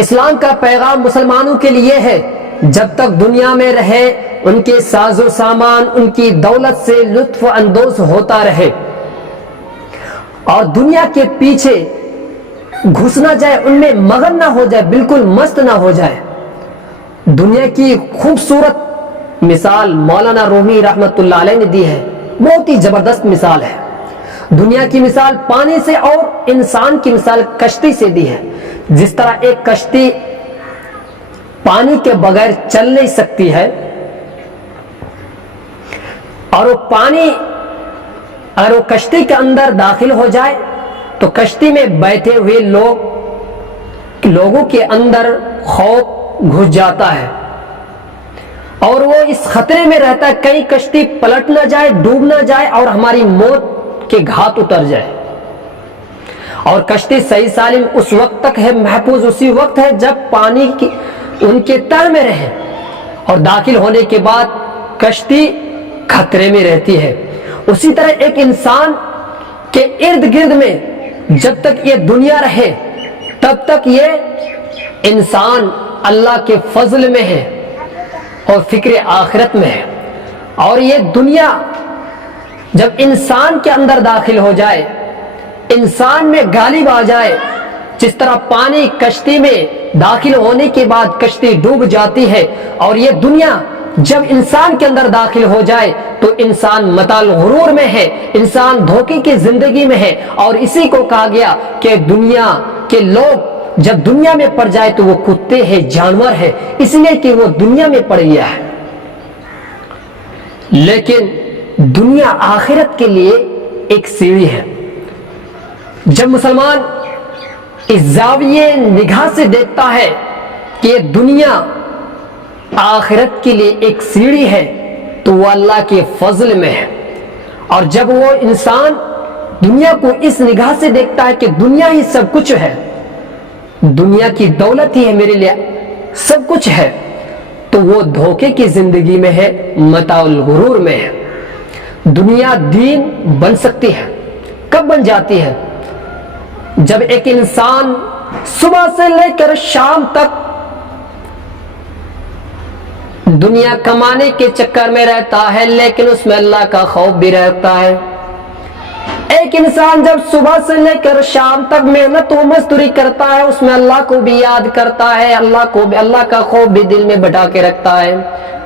اسلام کا پیغام مسلمانوں کے لیے ہے جب تک دنیا میں رہے ان کے ساز و سامان ان کی دولت سے لطف اندوز ہوتا رہے اور دنیا کے پیچھے گھس نہ جائے، ان میں مگن نہ ہو جائے، بالکل مست نہ ہو جائے۔ دنیا کی خوبصورت مثال مولانا رومی رحمت اللہ علیہ نے دی ہے، بہت ہی زبردست مثال ہے۔ دنیا کی مثال پانی سے اور انسان کی مثال کشتی سے دی ہے۔ جس طرح ایک کشتی پانی کے بغیر چل نہیں سکتی ہے، اور وہ پانی اگر وہ کشتی کے اندر داخل ہو جائے تو کشتی میں بیٹھے ہوئے لوگوں کے اندر خوف گھس جاتا ہے اور وہ اس خطرے میں رہتا ہے کہیں کشتی پلٹ نہ جائے، ڈوب نہ جائے اور ہماری موت کے گھات اتر جائے۔ اور کشتی صحیح سالم اس وقت تک ہے، محفوظ اسی وقت ہے جب پانی کی ان کے تہ میں رہے، اور داخل ہونے کے بعد کشتی خطرے میں رہتی ہے۔ اسی طرح ایک انسان کے ارد گرد میں جب تک یہ دنیا رہے تب تک یہ انسان اللہ کے فضل میں ہے اور فکر آخرت میں ہے، اور یہ دنیا جب انسان کے اندر داخل ہو جائے، انسان میں غالب آ جائے، جس طرح پانی کشتی میں داخل ہونے کے بعد کشتی ڈوب جاتی ہے، اور یہ دنیا جب انسان کے اندر داخل ہو جائے تو انسان متاع الغرور میں ہے، انسان دھوکے کی زندگی میں ہے۔ اور اسی کو کہا گیا کہ دنیا کے لوگ جب دنیا میں پڑ جائے تو وہ کتے ہیں، جانور ہے، اس لیے کہ وہ دنیا میں پڑ گیا ہے۔ لیکن دنیا آخرت کے لیے ایک سیڑھی ہے۔ جب مسلمان اس زاویے نگاہ سے دیکھتا ہے کہ یہ دنیا آخرت کے لیے ایک سیڑھی ہے تو وہ اللہ کے فضل میں ہے، اور جب وہ انسان دنیا کو اس نگاہ سے دیکھتا ہے کہ دنیا ہی سب کچھ ہے، دنیا کی دولت ہی ہے میرے لیے سب کچھ ہے، تو وہ دھوکے کی زندگی میں ہے، متاع الغرور میں ہے۔ دنیا دین بن سکتی ہے، کب بن جاتی ہے؟ جب ایک انسان صبح سے لے کر شام تک دنیا کمانے کے چکر میں رہتا ہے لیکن اس میں اللہ کا خوف بھی رہتا ہے۔ ایک انسان جب صبح سے لے کر شام تک محنت و مزدوری کرتا ہے، اس میں اللہ کو بھی یاد کرتا ہے، اللہ کا خوف بھی دل میں بٹھا کے رکھتا ہے۔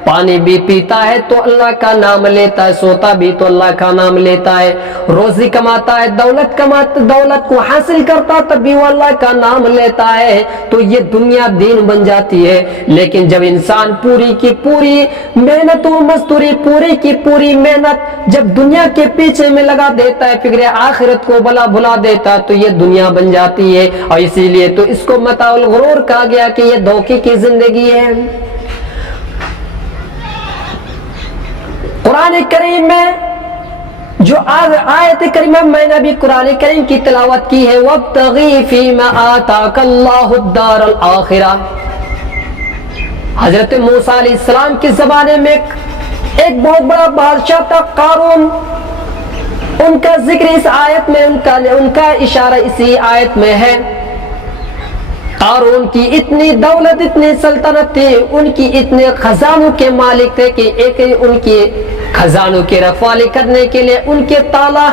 پانی بھی پیتا ہے تو اللہ کا نام لیتا ہے، سوتا بھی تو اللہ کا نام لیتا ہے، روزی کماتا ہے، دولت کو حاصل کرتا تب بھی وہ اللہ کا نام لیتا ہے، تو یہ دنیا دین بن جاتی ہے۔ لیکن جب انسان پوری کی پوری محنت و مزدوری، پوری کی پوری محنت جب دنیا کے پیچھے میں لگا دیتا ہے، فکر آخرت کو بھلا دیتا ہے، تو یہ دنیا بن جاتی ہے، اور اسی لیے تو اس کو متاع الغرور کہا گیا کہ یہ دھوکے کی زندگی ہے۔ قرآن کریم میں جو آیت کریمہ میں نے ابھی قرآن کریم کی تلاوت کی ہے، وَابْتَغِي فِي مَا آتَاكَ اللَّهُ الدَّارَ الْآخِرَةَ، حضرت موسیٰ علیہ السلام کے زمانے میں ایک بہت بڑا بادشاہ تھا قارون، ان کا ذکر اس آیت میں، ان کا اشارہ اسی آیت میں ہے۔ قارون کی اتنی دولت، اتنی سلطنت تھی، ان کی اتنے خزانوں کے مالک تھے کہ ایک ان کے خزانوں کے رکھوالی کرنے کے لیے ان کے تالا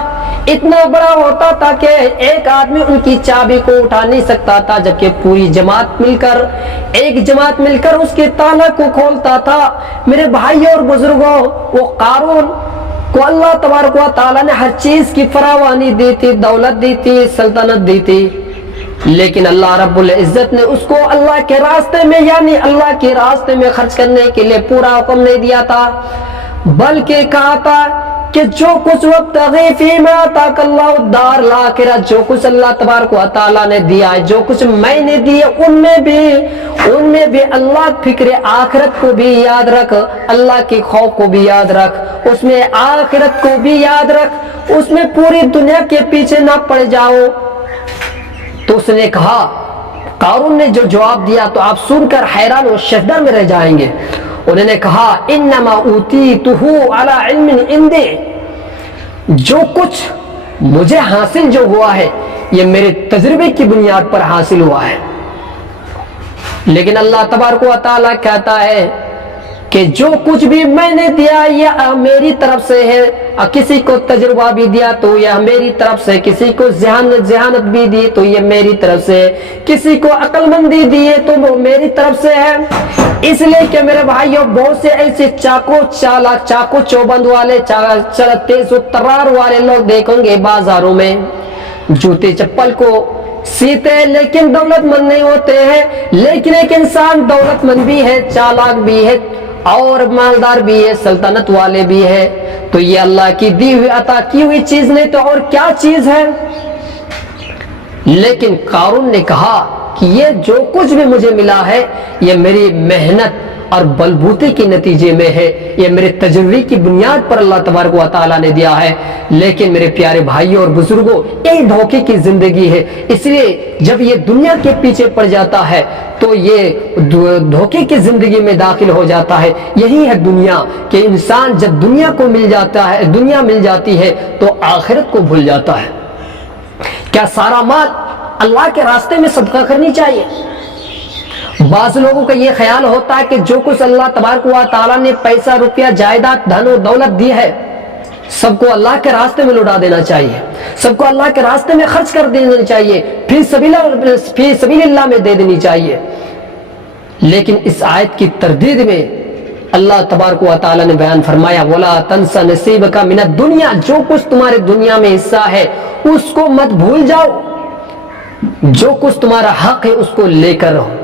اتنا بڑا ہوتا تھا کہ ایک آدمی ان کی چابی کو اٹھا نہیں سکتا تھا، جبکہ پوری جماعت مل کر، ایک جماعت مل کر اس کے تالا کو کھولتا تھا۔ میرے بھائیوں اور بزرگوں، وہ قارون کو اللہ تبارک و تعالیٰ نے ہر چیز کی فراوانی دی تھی، دولت دی تھی، سلطنت دی تھی، لیکن اللہ رب العزت نے اس کو اللہ کے راستے میں، یعنی اللہ کے راستے میں خرچ کرنے کے لیے پورا حکم نہیں دیا تھا، بلکہ کہا تھا کہ جو کچھ وابتغی فیما آتاک اللہ الدار الآخرہ، جو کچھ اللہ تبارک و تعالیٰ نے دیا ہے، جو کچھ میں نے دیا، ان میں بھی اللہ فکر آخرت کو بھی یاد رکھ، اللہ کے خوف کو بھی یاد رکھ، اس میں آخرت کو بھی یاد رکھ، اس میں پوری دنیا کے پیچھے نہ پڑ جاؤ۔ تو اس نے کہا، قارون نے جو جواب دیا تو آپ سن کر حیران و شجدر میں رہ جائیں گے۔ انہوں نے کہا، انما اوتیتہ علی علم عندی، جو کچھ مجھے حاصل جو ہوا ہے یہ میرے تجربے کی بنیاد پر حاصل ہوا ہے۔ لیکن اللہ تبارک و تعالیٰ کہتا ہے کہ جو کچھ بھی میں نے دیا یہ میری طرف سے ہے، کسی کو تجربہ بھی دیا تو یہ میری طرف سے، کسی کو ذہانت بھی دی تو یہ میری طرف سے، کسی کو عقل مندی دی تو وہ میری طرف سے ہے۔ اس لیے کہ میرے بھائیوں بہت سے ایسے چاقو چوبند والے تیز و ترار والے لوگ دیکھیں گے بازاروں میں جوتے چپل کو سیتے لیکن دولت مند نہیں ہوتے ہیں۔ لیکن ایک انسان دولت مند بھی ہے، چالاک بھی ہے اور مالدار بھی ہے، سلطنت والے بھی ہے، تو یہ اللہ کی دی ہوئی عطا کی ہوئی چیز نہیں تو اور کیا چیز ہے؟ لیکن قارون نے کہا کہ یہ جو کچھ بھی مجھے ملا ہے یہ میری محنت اور بلبوتے کے نتیجے میں ہے، یہ میرے تجربے کی بنیاد پر اللہ تبارک و تعالیٰ نے دیا ہے۔ لیکن میرے پیارے بھائیوں اور بزرگوں یہ دھوکے کی زندگی ہے، اس لیے جب یہ دنیا کے پیچھے پڑ جاتا ہے تو یہ دھوکے کی زندگی میں داخل ہو جاتا ہے۔ یہی ہے دنیا کہ انسان جب دنیا مل جاتی ہے تو آخرت کو بھول جاتا ہے۔ کیا سارا مال اللہ کے راستے میں صدقہ کرنی چاہیے؟ بعض لوگوں کا یہ خیال ہوتا ہے کہ جو کچھ اللہ تبارک و تعالیٰ نے پیسہ روپیہ جائیداد دھن و دولت دی ہے سب کو اللہ کے راستے میں لٹا دینا چاہیے، سب کو اللہ کے راستے میں خرچ کر دینا چاہیے، فی سبیل اللہ میں دے دینی چاہیے۔ لیکن اس آیت کی تردید میں اللہ تبارک و تعالیٰ نے بیان فرمایا وَلَا تَنْسَ نَصِيبَكَ مِنَ الدُّنْيَا، جو کچھ تمہارے دنیا میں حصہ ہے اس کو مت بھول جاؤ، جو کچھ تمہارا حق ہے اس کو لے کر رہو۔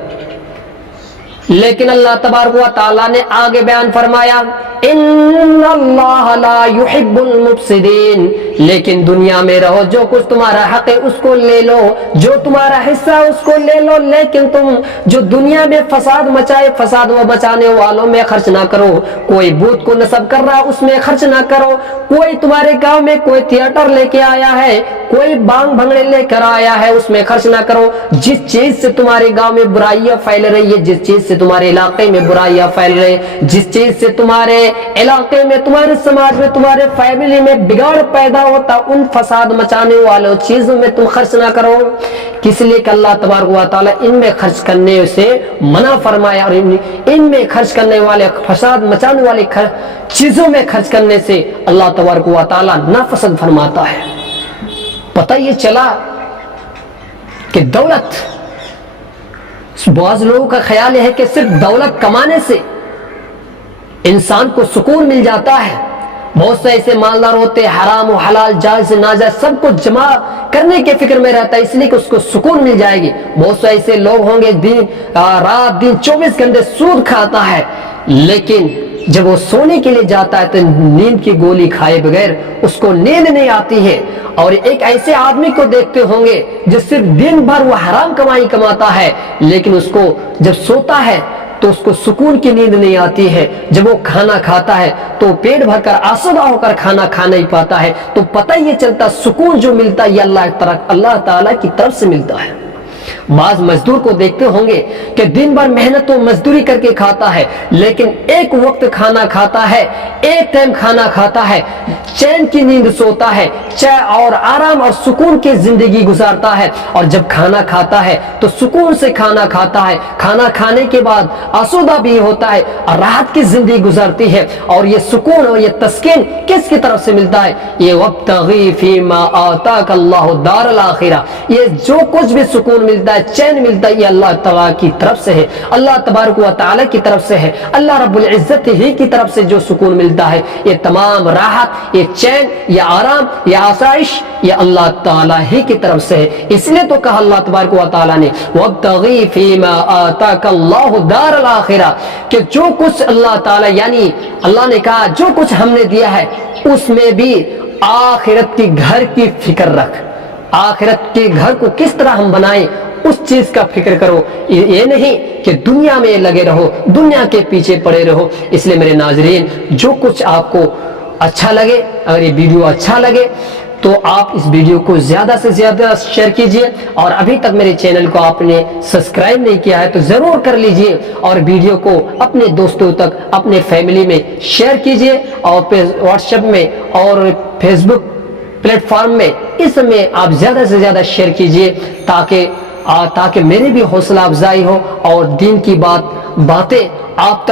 لیکن اللہ تبارک و تعالیٰ نے آگے بیان فرمایا ان اللہ لا يحب المفسدین، لیکن دنیا میں رہو، جو کچھ تمہارا حق ہے اس کو لے لو، جو تمہارا حصہ ہے اس کو لے لو، لیکن تم جو دنیا میں فساد مچائے فساد و مچانے والوں میں خرچ نہ کرو۔ کوئی بت کو نصب کر رہا اس میں خرچ نہ کرو، کوئی تمہارے گاؤں میں کوئی تھیٹر لے کے آیا ہے، کوئی بانگ بھنگڑے لے کر آیا ہے اس میں خرچ نہ کرو۔ جس چیز سے تمہارے گاؤں میں برائیاں پھیل رہی ہے، جس چیز سے تمہارے علاقے میں برائیاں پھیل رہی، جس چیز سے تمہارے علاقے میں، تمہارے سماج میں، تمہارے فیملی میں بگاڑ پیدا ہوتا، ان فساد مچانے والوں چیزوں میں تم خرچ نہ کرو۔ کس لیے کہ اللہ تبارک و تعالیٰ ان میں خرچ کرنے سے منع فرمایا، اور ان میں خرچ کرنے والے فساد مچانے والے چیزوں میں خرچ کرنے سے اللہ تبارک و تعالیٰ ناپسند فرماتا ہے۔ پتہ یہ چلا کہ دولت، بعض لوگوں کا خیال یہ ہے کہ صرف دولت کمانے سے انسان کو سکون مل جاتا ہے۔ بہت سے ایسے مالدار ہوتے ہیں حرام و حلال جائز ناجائز سب کو جمع کرنے کے فکر میں رہتا ہے، اس لیے کہ اس کو سکون مل جائے گی۔ بہت سے ایسے لوگ ہوں گے رات دن 24 گھنٹے سود کھاتا ہے، لیکن جب وہ سونے کے لیے جاتا ہے تو نیند کی گولی کھائے بغیر اس کو نیند نہیں آتی ہے۔ اور ایک ایسے آدمی کو دیکھتے ہوں گے جو صرف دن بھر وہ حرام کمائی کماتا ہے، لیکن اس کو جب سوتا ہے تو اس کو سکون کی نیند نہیں آتی ہے۔ جب وہ کھانا کھاتا ہے تو پیٹ بھر کر آسودہ ہو کر کھانا کھا نہیں پاتا ہے۔ تو پتہ یہ چلتا سکون جو ملتا ہے یہ اللہ تعالیٰ کی طرف سے ملتا ہے۔ بعض مزدور کو دیکھتے ہوں گے کہ دن بھر محنت و مزدوری کر کے کھاتا ہے، لیکن ایک وقت کھانا کھاتا ہے، ایک ٹائم کھانا کھاتا ہے، چین کی نیند سوتا ہے، اور آرام اور سکون کی زندگی گزارتا ہے۔ اور جب کھانا کھاتا ہے تو سکون سے کھانا کھاتا ہے، کھانا کھانے کے بعد آسودہ بھی ہوتا ہے اور راحت کی زندگی گزارتی ہے۔ اور یہ سکون اور یہ تسکین کس کی طرف سے ملتا ہے؟ یہ وابتغی فیما آتاک اللہ دار الآخرہ، یہ جو کچھ بھی سکون ملتا ہے، چین ملتا ہے، یہ اللہ تعالیٰ کی طرف سے ہے، اللہ تبارک و تعالیٰ کی طرف سے ہے۔ اللہ رب العزت ہی کی طرف سے جو سکون ملتا ہے، یہ تمام راحت، یہ چین، یہ آرام، یہ آسائش، یہ اللہ تعالیٰ ہی کی طرف سے ہے۔ اس لیے تو کہا اللہ تبارک و تعالیٰ نے وَابْتَغِي فِيمَا آتَاكَ اللَّهُ دَارَ الْآخِرَةِ، کہ جو کچھ اللہ تعالیٰ یعنی اللہ نے کہا جو کچھ ہم نے دیا ہے اس میں بھی آخرت کی گھر کی فکر رکھ، آخرت کے گھر کو کس طرح ہم بنائیں اس چیز کا فکر کرو، یہ نہیں کہ دنیا میں لگے رہو، دنیا کے پیچھے پڑے رہو۔ اس لیے میرے ناظرین جو کچھ آپ کو اچھا لگے، اگر یہ ویڈیو اچھا لگے تو آپ اس ویڈیو کو زیادہ سے زیادہ شیئر کیجئے، اور ابھی تک میرے چینل کو آپ نے سبسکرائب نہیں کیا ہے تو ضرور کر لیجئے، اور ویڈیو کو اپنے دوستوں تک، اپنے فیملی میں شیئر کیجئے، اور واٹس ایپ میں اور فیس بک پلیٹ فارم میں اس میں آپ زیادہ سے زیادہ شیئر کیجئے، تاکہ تاکہ میری بھی حوصلہ افزائی ہو اور دین کی باتیں آپ تک